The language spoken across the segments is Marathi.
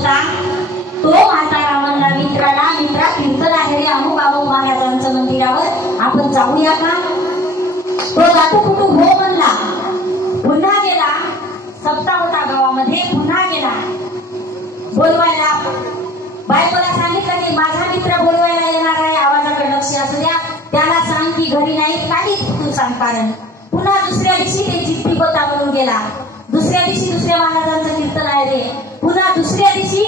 होता तो म्हातारा म्हणला मित्राला, मित्रा कीर्तन आहे रे अमुक अमुक महाराजांचं मंदिरावर, आपण जाऊया का? तो जातो कुठून हो म्हणला. पुन्हा गेला, सप्ताह होता गावामध्ये, पुन्हा गेला बोलवायला. बायकोला सांगितलं की माझा मित्र बोलवायला येणार आहे, आवाजाकडे लक्ष असू द्या, त्याला सांग की घरी नाही, काही तू सांग कारण. पुन्हा दुसऱ्या दिवशी ते जिद्दी होता म्हणून गेला. दुसऱ्या दिवशी दुसऱ्या महाराजांचं कीर्तन आहे रे. पुन्हा दुसऱ्या दिवशी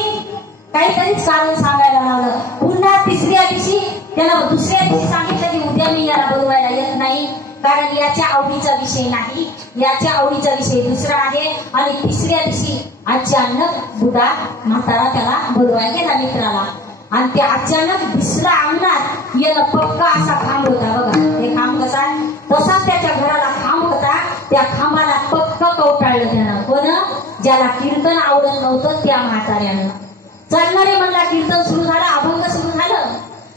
काहीतरीच कारण सांगायला लावलं. पुन्हा तिसऱ्या दिवशी त्याला दुसऱ्या दिवशी सांगितलं की उद्या मी याला बोलवायला येत नाही, कारण याच्या आवडीचा विषय नाही, याच्या आवडीचा विषय दुसरा आहे. आणि तिसऱ्या दिवशी अचानक बुडा म्हातारा त्याला बोलवायला गेला मित्राला. आणि ते अचानक दिसला अंगणात येणं पक्का असा खांब होता बघा. ते खांब कसा तसाच त्याच्या घराला खांब होता. त्या खांबाला पक्क कवटाळलं त्यानं. कोण? ज्याला कीर्तन आवडत नव्हतं त्या म्हाताऱ्यानं. चालणारे म्हणला कीर्तन सुरू झालं, अभंग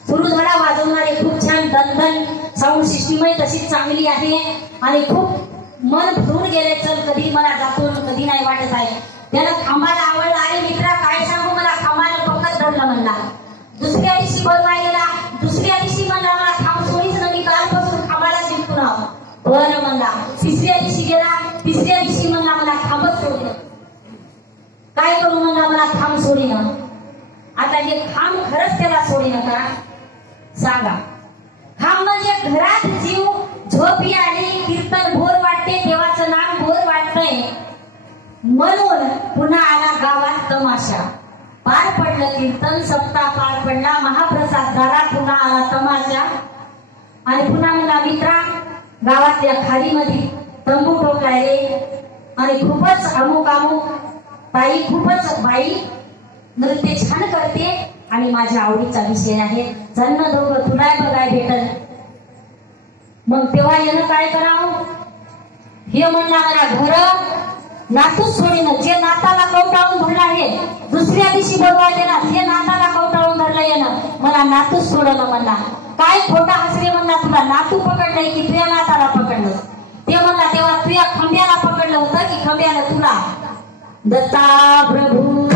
सुरू झाला, वाजवणारे खूप छान दणदण साऊंड सिस्टीम आहे तशी चांगली आहे आणि खूप मन भरून गेले. चल कधी मला जातो कधी नाही वाटत आहे. त्यानं खांबाला आवडला. अरे मित्रा काय सांगू, मला खांबाला पक्कच धरलं म्हणला. दुसऱ्या दिवशी बोलवायला गेला. दुसऱ्या दिवशी म्हणला मला खांब सोडीच ना, मी कालपासून खांबाला जिंकून आहो. बरं म्हणला. तिसऱ्या दिवशी गेला. तिसऱ्या दिवशी म्हणला मला खांबच सोडलं. काय करू म्हणला, मला खांब सोडीनं. आता हे खांब खरंच त्याला सोडीनं का सांगा? खांब म्हणजे घरात जीव झोपी आली, कीर्तन भोर वाटते, देवाचं नाम भोर वाटतंय म्हणून पुन्हा आला गावात तमाशा. पार पडलं कीर्तन, सप्ताह पार पडला, महाप्रसाद झाला, पुन्हा आला तमाशा. आणि पुन्हा म्हणला मित्रा गावातल्या खालीमध्ये तंबू ठोकलाय रे आणि खूपच अमुक बाई, खूपच बाई नृत्य छान करते आणि माझ्या आवडीचा विषय आहे, जन्म दोघं तुला बघाय भेटल. मग तेव्हा यानं काय करावं? हे म्हणला मला घर नातूच सोडीनं, जे नाताला कवटाळून धरलं आहे. दुसऱ्या दिवशी बोलवायला गेला, जे नाताला कवटाळून धरलं येणं मला नातूच सोडलं म्हणला. काय खोटा हसरे म्हणला, तुला नातू पकडलंय की तुझ्या नाताला पकडलं? ते म्हणला तेव्हा तुझ्या खंब्याला पकडलं होतं की खंब्याला तुला? दत्ता प्रभू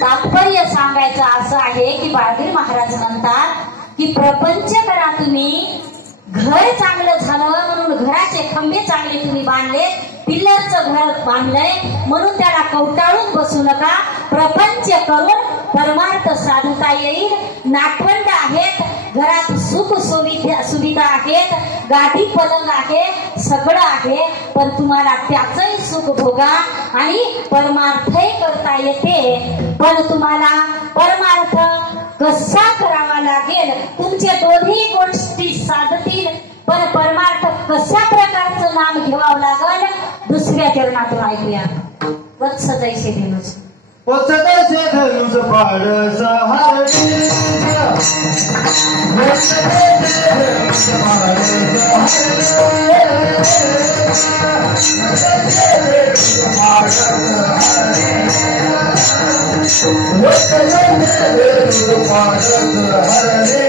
तात्पर्य सांगायचं असं आहे की बाळगीर महाराज म्हणतात की प्रपंच करा तुम्ही, घर चांगलं झालं म्हणून घराचे खंबे चांगले तुम्ही बांधले, पिल्लरचं घर बांधलंय म्हणून त्याला कवटाळून बसू नका. प्रपंच करून परमार्थ साधता येईल. नातवंड आहेत, घरात सुख सुविधा आहेत, गादी पलंग आहे, सगळं आहे, पण तुम्हाला त्याचंही सुख भोगा आणि परमार्थही करता येते. पण तुम्हाला परमार्थ कसा करावा लागेल, तुमचे दोन्ही गोष्टी साधतील, पण परमार्थ कशा प्रकारचं नाम घ्यावं लागल दुसऱ्या चरणातून ऐकूया. वत्स जैसे धनुष, वत्स जैसे धनुष पाडस हरणी, वत्स जैसे धनुष पाडस हरणी, वत्स जैसे धनुष पाडस हरणी,